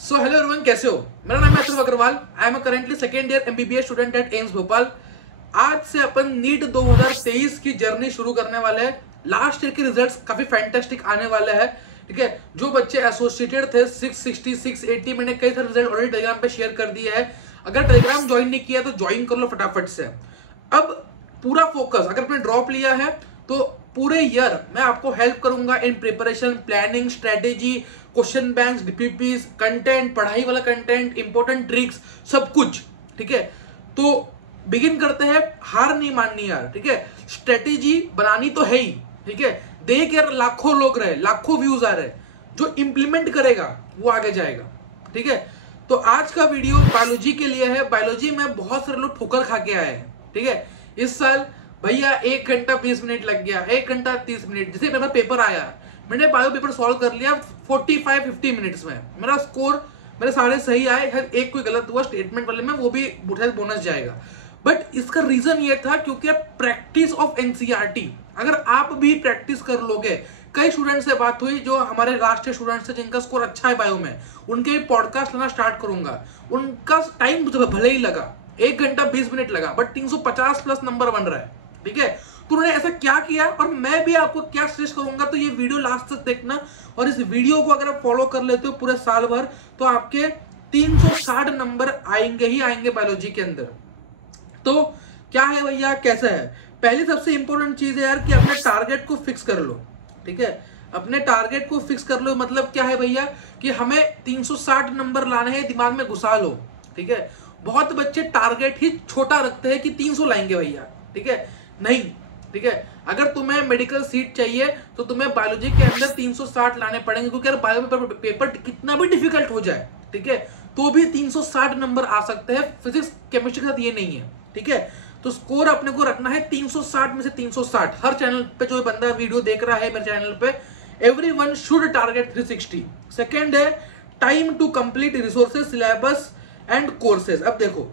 Hello everyone, कैसे हो? मेरा नाम है Atharva Agarwal. I am currently second year MBBS student at AIIMS Bhopal. आज से अपन नीट 2023 की जर्नी शुरू करने वाले हैं। लास्ट ईयर के रिजल्ट्स काफी फैंटास्टिक आने वाले हैं। ठीक है, जो बच्चे एसोसिएटेड थे 660 680, मैंने कई सारे रिजल्ट ऑलरेडी टेलीग्राम पे शेयर कर दिया है। अगर टेलीग्राम ज्वाइन नहीं किया तो ज्वाइन कर लो फटाफट से। अब पूरा फोकस, अगर आपने ड्रॉप लिया है तो पूरे ईयर मैं आपको हेल्प करूंगा in preparation, planning, strategy, question banks, DPPs, content, पढ़ाई वाला कंटेंट, इंपॉर्टेंट ट्रिक्स, सब कुछ। ठीक है, तो बिगिन करते हैं। हार नहीं माननी यार, ठीक है। स्ट्रेटेजी बनानी तो है ही, ठीक है। देख यार, लाखों लोग रहे, लाखों व्यूज आ रहे, जो इंप्लीमेंट करेगा वो आगे जाएगा। ठीक है, तो आज का वीडियो बायोलॉजी के लिए है। बायोलॉजी में बहुत सारे लोग ठोकर खा के आए हैं। ठीक है, इस साल भैया 1 घंटा 20 मिनट लग गया, 1 घंटा 30 मिनट। जैसे मेरा पेपर आया, मैंने बायो पेपर सॉल्व कर लिया 45-50 मिनट्स में। मेरा स्कोर मेरे सारे सही आए, एक कोई गलत हुआ स्टेटमेंट वाले में, वो भी बोनस जाएगा। बट इसका रीजन ये था क्योंकि प्रैक्टिस ऑफ एनसीईआरटी, अगर आप भी प्रैक्टिस कर लोगे। कई स्टूडेंट से बात हुई जो हमारे लास्ट ईयर स्टूडेंट्स हैं जिनका स्कोर अच्छा है बायो में, उनके भी पॉडकास्ट लेना स्टार्ट करूंगा। उनका टाइम भले ही लगा, 1 घंटा 20 मिनट लगा, बट 350 प्लस नंबर बन रहा है। ठीक है, तो उन्होंने ऐसा क्या किया और मैं भी आपको क्या सजेस्ट करूंगा, तो ये वीडियो लास्ट तक देखना। और इस वीडियो को अगर आप फॉलो कर लेते हो पूरे साल भर, तो आपके 360 नंबर आएंगे ही आएंगे बायोलॉजी के अंदर। तो क्या है भैया, कैसा है? पहली सबसे इंपॉर्टेंट चीज है यार कि अपने टारगेट को फिक्स कर लो। ठीक है, अपने टारगेट को फिक्स कर लो। मतलब क्या है भैया कि हमें 360 नंबर लाने हैं, दिमाग में घुसा लो। ठीक है, बहुत बच्चे टारगेट ही छोटा रखते हैं कि 300 लाएंगे भैया। ठीक है, नहीं। ठीक है, अगर तुम्हें मेडिकल सीट चाहिए तो तुम्हें बायोलॉजी के अंदर 360 लाने पड़ेंगे, क्योंकि अगर बायो पेपर कितना भी डिफिकल्ट हो जाए, ठीक है, तो भी 360 नंबर आ सकते हैं। फिजिक्स केमिस्ट्री के साथ ये नहीं है। ठीक है, तो स्कोर अपने को रखना है 360 में से 360। हर चैनल पे जो बंदा वीडियो देख रहा है मेरे चैनल पे, एवरीवन शुड टारगेट 360। सेकेंड है time to complete resources, syllabus and courses. अब देखो,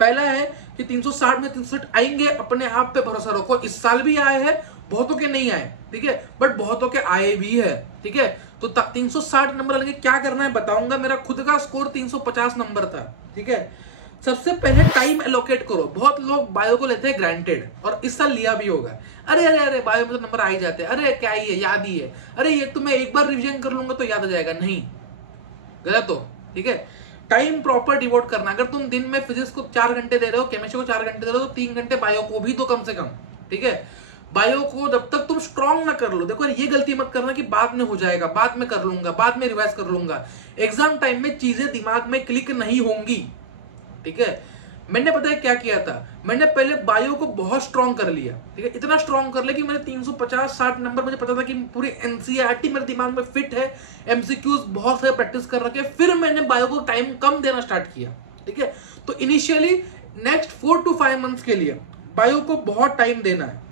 पहला है कि 360 में 360 आएंगे, अपने आप पे भरोसा रखो। इस साल भी आए हैं, बहुतों के नहीं आए, ठीक है, बट बहुतों के आए भी है। ठीक है, तो 360 नंबर लेंगे। क्या करना है बताऊंगा। मेरा खुद का स्कोर 350 नंबर था। ठीक है, सबसे पहले टाइम एलोकेट करो। बहुत लोग बायो को लेते हैं ग्रांटेड, और इस साल लिया भी होगा। अरे अरे अरे, बायो में तो नंबर आ ही जाते हैं, अरे क्या ही है, याद ही है, अरे ये तो मैं एक बार रिविजन कर लूंगा तो याद आ जाएगा। नहीं, गलत हो। ठीक है, टाइम प्रॉपर डिवोट करना। अगर तुम दिन में फिजिक्स को 4 घंटे दे रहे हो, केमिस्ट्री को 4 घंटे दे रहे हो, तो 3 घंटे बायो को भी तो कम से कम। ठीक है, बायो को जब तक तुम स्ट्रांग ना कर लो, देखो ये गलती मत करना कि बाद में हो जाएगा, बाद में कर लूंगा, बाद में रिवाइज कर लूंगा। एग्जाम टाइम में चीजें दिमाग में क्लिक नहीं होंगी। ठीक है, मैंने पता है क्या किया था, मैंने पहले बायो को बहुत स्ट्रांग कर लिया। ठीक है, इतना स्ट्रांग कर लिया कि मैंने 350-60 नंबर, मुझे पता था कि पूरी एनसीईआरटी मेरे दिमाग में फिट है, एमसीक्यूज बहुत सारे प्रैक्टिस कर रखे। फिर मैंने बायो को टाइम कम देना स्टार्ट किया। ठीक है, तो इनिशियली नेक्स्ट 4 to 5 मंथ्स के लिए बायो को बहुत टाइम देना है।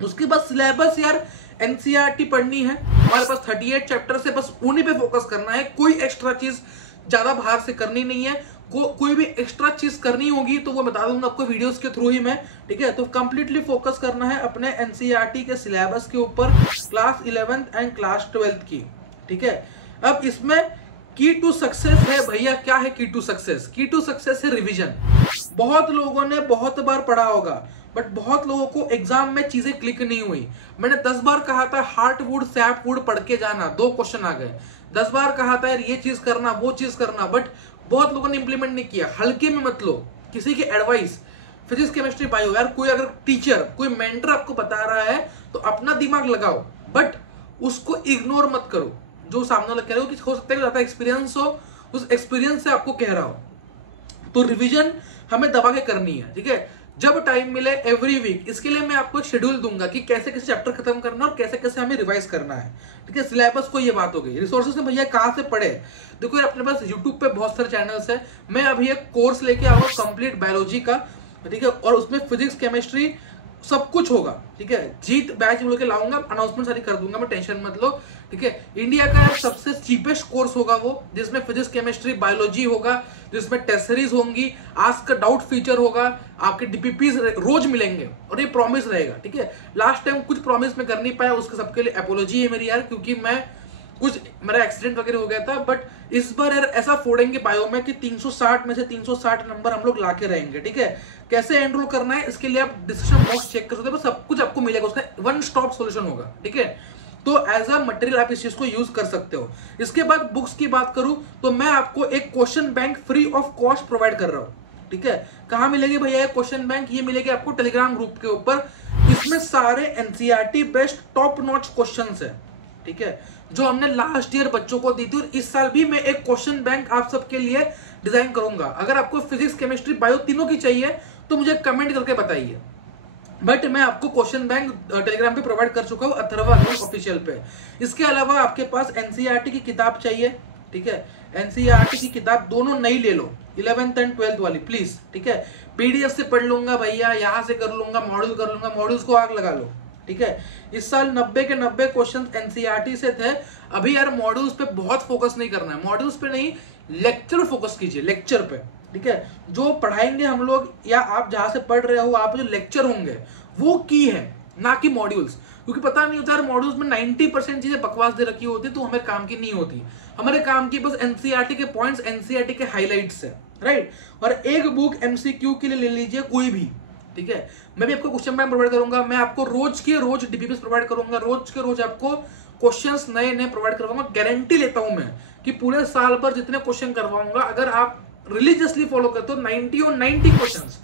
उसके बाद सिलेबस यार, एनसीईआरटी पढ़नी है हमारे पास 38 चैप्टर से, बस उन्हीं पे फोकस करना है। कोई एक्स्ट्रा चीज ज्यादा बाहर से करनी नहीं है। कोई भी एक्स्ट्रा चीज करनी होगी तो वो बता दूंगा आपको वीडियोस के थ्रू ही मैं। ठीक है, तो कंप्लीटली फोकस करना है अपने एनसीईआरटी के सिलेबस के ऊपर, class 11th and class 12th की। ठीक है, अब इसमें की टू सक्सेस है भैया। क्या है की टू सक्सेस? की टू सक्सेस है रिवीजन। बहुत लोगों ने बहुत बार पढ़ा होगा, बट बहुत लोगों को एग्जाम में चीजें क्लिक नहीं हुई। मैंने 10 बार कहा था हार्टवुड सैपवुड पढ़ के जाना, 2 क्वेश्चन आ गए। 10 बार कहा था यार ये चीज करना, वो चीज करना, बट बहुत लोगों ने इंप्लीमेंट नहीं किया। हल्के में मत लो किसी की एडवाइस, फिजिक्स केमिस्ट्री बायो। यार कोई अगर टीचर, कोई मेंटर आपको बता रहा है तो अपना दिमाग लगाओ, बट उसको इग्नोर मत करो। जो सामने वाला कह रहे हो कि हो सकता है ज्यादा एक्सपीरियंस हो, उस एक्सपीरियंस से आपको कह रहा हो। तो रिवीजन हमें दबा के करनी है। ठीक है, जब टाइम मिले एवरी वीक, इसके लिए मैं आपको एक शेड्यूल दूंगा कि कैसे कैसे चैप्टर खत्म करना और कैसे कैसे हमें रिवाइज करना है। ठीक है, सिलेबस को ये बात हो गई। रिसोर्सेज में भैया कहाँ से पढ़े? देखो यार, अपने पास यूट्यूब पे बहुत सारे चैनल्स है। मैं अभी एक कोर्स लेके आऊंगा कंप्लीट बायोलॉजी का। ठीक है, और उसमें फिजिक्स केमिस्ट्री सब कुछ होगा। ठीक है, जीत बैच बोल के लाऊंगा, अनाउंसमेंट सारी कर दूंगा मैं, टेंशन मत लो। ठीक है, इंडिया का सबसे चीपेस्ट कोर्स होगा वो, जिसमें फिजिक्स केमिस्ट्री बायोलॉजी होगा, जिसमें टेस्ट सीरीज होंगी, आस्क का डाउट फीचर होगा, आपके डीपीपीज रोज मिलेंगे, और ये प्रॉमिस रहेगा। ठीक है, लास्ट टाइम कुछ प्रॉमिस में कर नहीं पाया, उसके सबके लिए एपोलॉजी है मेरी यार, क्योंकि मैं कुछ मेरा एक्सीडेंट वगैरह हो गया था, बट इस बार यार ऐसा फोड़ेंगे बायो में कि 360 में से 360 नंबर हम लोग लाके रहेंगे। ठीक है, कैसे एनरोल करना है इसके लिए आप डिस्क्रिप्शन बॉक्स चेक कर सकते हो, सब कुछ आपको मिलेगा, उसका वन स्टॉप सॉल्यूशन होगा। ठीक है, तो एज अ मटेरियल आप इस चीज को यूज कर सकते हो। इसके बाद बुक्स की बात करूं तो मैं आपको एक question bank free of cost provide कर रहा हूं। ठीक है, कहां मिलेगी भैया ये क्वेश्चन बैंक? ये मिलेगी आपको टेलीग्राम ग्रुप के ऊपर। इसमें सारे NCERT best top notch questions है। ठीक है, जो हमने लास्ट ईयर बच्चों को दी थी, और इस साल भी मैं एक क्वेश्चन बैंक आप सबके लिए डिजाइन करूंगा। अगर आपको फिजिक्स, केमिस्ट्री, बायो तीनों की चाहिए तो मुझे कमेंट करके बताइए। बट मैं आपको क्वेश्चन बैंक टेलीग्राम पे प्रोवाइड कर चुका हूँ अथर्वा ऑफिशियल पे। इसके अलावा आपके पास एनसीईआरटी की किताब चाहिए। ठीक है, एनसीईआरटी की किताब दोनों नई ले लो, 11th एंड 12th वाली प्लीज। ठीक है, पीडीएफ से पढ़ लूंगा भैया, यहाँ से कर लूंगा, मॉड्यूल कर लूंगा, मॉड्यूल्स को आग लगा लो। ठीक है, इस साल 90 के 90 क्वेश्चन एनसीईआरटी से थे। अभी यार मॉड्यूल्स पे बहुत फोकस नहीं करना है, मॉड्यूल्स पे नहीं, लेक्चर फोकस कीजिए, लेक्चर पे। ठीक है, जो पढ़ाएंगे हम लोग या आप जहां से पढ़ रहे हो, आप जो लेक्चर होंगे वो की है, ना कि मॉड्यूल्स। क्योंकि पता नहीं होता यार, मॉड्यूल्स में 90% चीजें बकवास दे रखी होती तो हमें काम की नहीं होती। हमारे काम की बस एनसीईआरटी के पॉइंट्स, एनसीईआरटी के हाइलाइट्स है, राइट। और एक बुक एमसीक्यू के लिए ले लीजिए कोई भी। ठीक है, मैं भी आपको क्वेश्चन बैंक प्रोवाइड करूंगा, मैं आपको रोज के रोज डीपीपीएस प्रोवाइड करूंगा, रोज के रोज आपको क्वेश्चंस नए नए प्रोवाइड करवाऊंगा। गारंटी लेता हूं मैं कि पूरे साल भर जितने क्वेश्चन करवाऊंगा, अगर आप रिलीजियसली फॉलो करते हो, 90 और 90 क्वेश्चंस,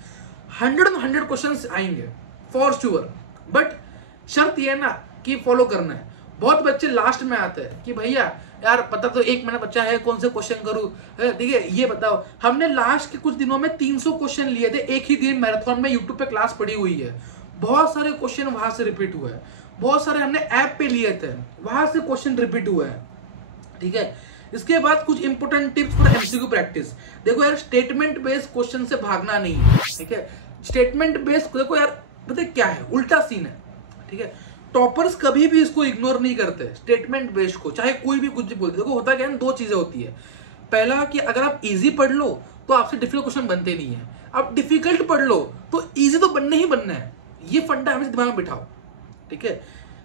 100 क्वेश्चंस आएंगे फॉर श्योर। बट शर्त ये है ना कि फॉलो करना है। बहुत बच्चे लास्ट में आते हैं कि भैया यार पता तो 1 महीना बच्चा है, कौन से क्वेश्चन करूं, ठीक है ये बताओ। हमने लास्ट के कुछ दिनों में 300 क्वेश्चन लिए थे एक ही दिन मैराथन में, यूट्यूब पे क्लास पड़ी हुई है। बहुत सारे क्वेश्चन वहां से रिपीट हुए हैं, बहुत सारे हमने ऐप पे लिए थे, वहां से क्वेश्चन रिपीट हुए हैं। ठीक है, इसके बाद कुछ important tips for MCQ practice. देखो यार, स्टेटमेंट बेस्ड क्वेश्चन से भागना नहीं है। ठीक है, स्टेटमेंट बेस्ड देखो यार, पता है क्या है, उल्टा सीन है। ठीक है, टॉपर्स कभी भी इसको इग्नोर नहीं करते, स्टेटमेंट बेस्ड को, चाहे कोई भी कुछ भी बोलते। देखो होता क्या है, 2 चीजें होती है। पहला कि अगर आप इजी पढ़ लो तो आपसे डिफिकल्ट क्वेश्चन बनते नहीं है, आप डिफिकल्ट पढ़ लो तो इजी तो बनने ही बनना है। ये फंडा हमें दिमाग में बिठाओ। ठीक है,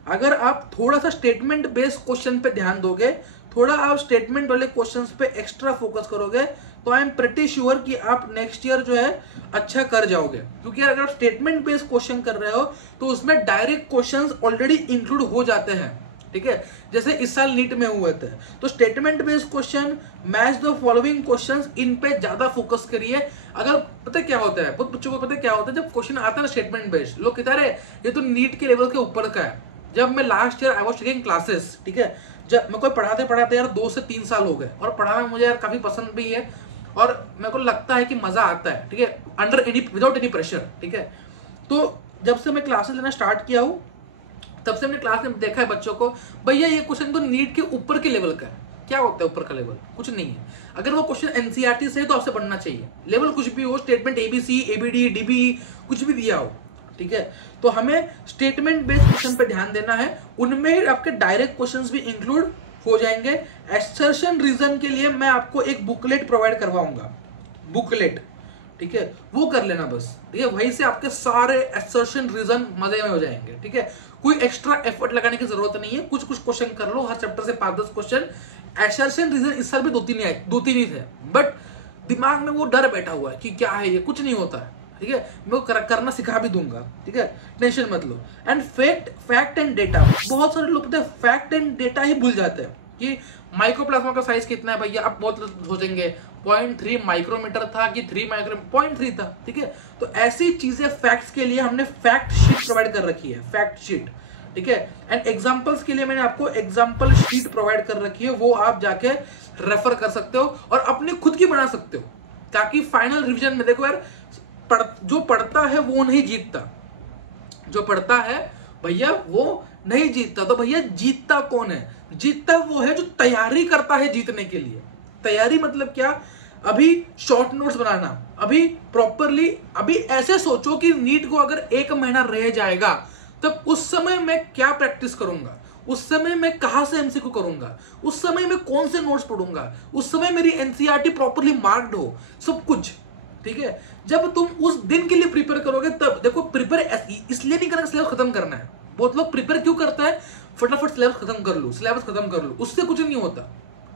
अगर आप थोड़ा सा स्टेटमेंट बेस्ड क्वेश्चन पे ध्यान दोगे, थोड़ा आप स्टेटमेंट वाले क्वेश्चंस पे एक्स्ट्रा फोकस करोगे, तो आई एम प्रीटी श्योर कि आप नेक्स्ट ईयर जो है अच्छा कर जाओगे। क्योंकि अगर आप स्टेटमेंट बेस्ड क्वेश्चन कर रहे हो तो उसमें डायरेक्ट क्वेश्चंस ऑलरेडी इंक्लूड हो जाते हैं। ठीक है, जैसे इस साल नीट में हुए थे, तो statement based question, match the following questions, इन पे ज्यादा फोकस करिए। अगर पता क्या होता है, बहुत बच्चों को पता क्या होता है, जब क्वेश्चन आता है ना स्टेटमेंट बेस्ड, लोग कहते हैं ये तो नीट के लेवल के ऊपर का है। जब मैं last year I was taking classes, ठीक है, जब मैं कोई पढ़ाते पढ़ाते यार 2 से 3 साल हो गए, और पढ़ाना मुझे यार काफी पसंद भी है और मेरे को लगता है कि मजा आता है। ठीक है, under any, without any pressure. ठीक है, तो जब से मैं क्लासेस लेना स्टार्ट किया हूँ, तब से हमने क्लास में देखा है बच्चों को, भैया ये क्वेश्चन तो नीट के ऊपर के लेवल का है। क्या होता है ऊपर का लेवल? कुछ नहीं है। अगर वो क्वेश्चन एनसीईआरटी से है तो आपसे पढ़ना चाहिए, लेवल कुछ भी हो, स्टेटमेंट एबीसी, एबीडी, डीबी कुछ भी दिया हो। ठीक है, तो हमें स्टेटमेंट बेस्ड क्वेश्चन पे ध्यान देना है, उनमें आपके डायरेक्ट क्वेश्चंस भी इंक्लूड हो जाएंगे। एसर्शन रीजन के लिए मैं आपको एक बुकलेट प्रोवाइड करवाऊंगा, बुकलेट। ठीक है, वो कर लेना बस। ठीक है, वहीं से आपके सारे एसर्शन रीजन मजे में हो जाएंगे। ठीक है, कोई एक्स्ट्रा एफर्ट लगाने की जरूरत नहीं है, कुछ कुछ क्वेश्चन कर लो, हर चैप्टर से 5-10 क्वेश्चन। एसर्शन रीजन इस साल भी 2-3 ही थे, बट दिमाग में वो डर बैठा हुआ है कि क्या है ये, कुछ नहीं होता है। ठीक है, मैं वो करना सिखा भी दूंगा। ठीक है, टेंशन मत लो। एंड फैक्ट एंड डेटा, बहुत सारे लोग फैक्ट एंड डेटा ही भूल जाते हैं कि माइक्रोप्लाज्मा का साइज कितना है भैया। आप बहुत सोचेंगे 0.3 माइक्रोमीटर था कि 0.3 था। ठीक है, तो ऐसी चीजें फैक्ट्स के लिए हमने फैक्ट शीट प्रोवाइड कर रखी है, फैक्ट शीट। ठीक है, एंड एग्जांपल्स के लिए मैंने आपको एग्जांपल शीट प्रोवाइड कर रखी है, वो आप जाके रेफर कर सकते हो और अपनी खुद की बना सकते हो, ताकि फाइनल रिविजन में देखो यार, जो पढ़ता है वो नहीं जीतता, जो पढ़ता है भैया वो नहीं जीतता। तो भैया जीतता कौन है? जीतता वो है जो तैयारी करता है जीतने के लिए। तैयारी मतलब क्या? अभी शॉर्ट नोट्स बनाना, अभी प्रॉपरली, अभी ऐसे सोचो कि नीट को अगर 1 महीना रह जाएगा तब उस समय मैं क्या प्रैक्टिस करूंगा, उस समय मैं कहां से एमसीक्यू करूंगा, उस समय मैं कौन से नोट्स पढ़ूंगा, उस समय मेरी एनसीईआरटी प्रॉपरली मार्क्ड हो, सब कुछ। ठीक है, जब तुम उस दिन के लिए प्रिपेयर करोगे, तब देखो प्रिपेयर इसलिए नहीं करना सिलेबस खत्म करना है, बहुत लोग प्रिपेयर क्यों करते हैं, फटाफट सिलेबस खत्म कर लो, सिलेबस खत्म कर लो, उससे कुछ नहीं होता।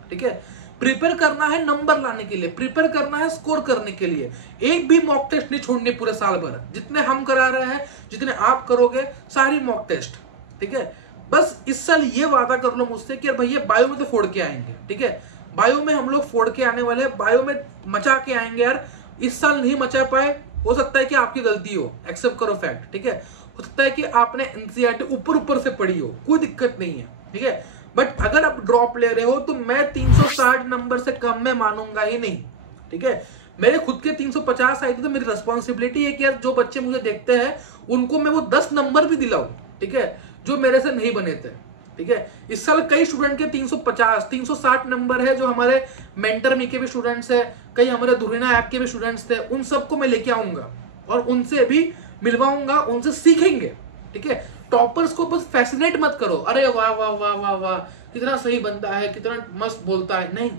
ठीक है, प्रिपेयर करना है नंबर लाने के लिए, प्रिपेयर करना है स्कोर करने के लिए। एक भी मॉक टेस्ट नहीं छोड़ने पूरे साल भर, जितने हम करा रहे हैं, जितने आप करोगे, सारी मॉक टेस्ट। ठीक है, बस इस साल ये वादा कर लो मुझसे कि भैया बायो में तो फोड़ के आएंगे। ठीक है, बायो में हम लोग फोड़ के आने वाले हैं, बायो में मचा के आएंगे यार। इस साल नहीं मचा पाए, हो सकता है कि आपकी गलती हो, एक्सेप्ट करो फैक्ट। ठीक है, हो सकता है कि आपने एनसीईआरटी ऊपर ऊपर से पढ़ी हो, कोई दिक्कत नहीं है। ठीक है, बट अगर आप ड्रॉप ले रहे हो तो मैं 360 नंबर से कम में मानूंगा ही नहीं। ठीक है, मेरे खुद के 350 आए थे तो मेरी रिस्पॉन्सिबिलिटी है कि यार जो बच्चे मुझे देखते हैं उनको मैं वो 10 नंबर भी दिलाऊं। ठीक है, जो मेरे से नहीं बने थे। ठीक है, इस साल कई स्टूडेंट के 350 360 नंबर है, जो हमारे मेंटर मी के भी स्टूडेंट्स है, कई हमारे धुरीना ऐप के भी स्टूडेंट्स थे, उन सबको मैं लेके आऊंगा और उनसे भी मिलवाऊंगा, उनसे सीखेंगे। ठीक है, टॉपर्स को बस फैसिनेट मत करो, अरे वाह वाह वाह वाह वाह कितना सही बनता है, कितना मस्त बोलता है। नहीं,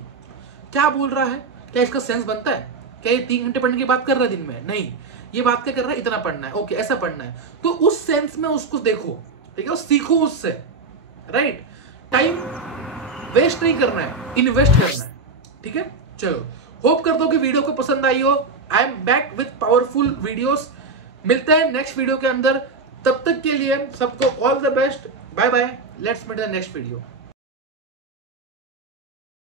क्या बोल रहा है, क्या इसका सेंस बनता है, क्या ये 3 घंटे पढ़ने की बात कर रहा है दिन में? नहीं, ये बात क्या कर रहा है, इतना पढ़ना है, ओके ऐसा पढ़ना है, तो उस सेंस में उसको देखो। ठीक है, सीखो उससे, राइट। टाइम वेस्ट नहीं करना है, इन्वेस्ट करना है। ठीक है, चलो, होप करता हूं कि वीडियो को पसंद आई हो। I am back with powerful videos, मिलते हैं नेक्स्ट वीडियो के अंदर। तब तक के लिए सबको all the best, bye bye, let's meet the next video.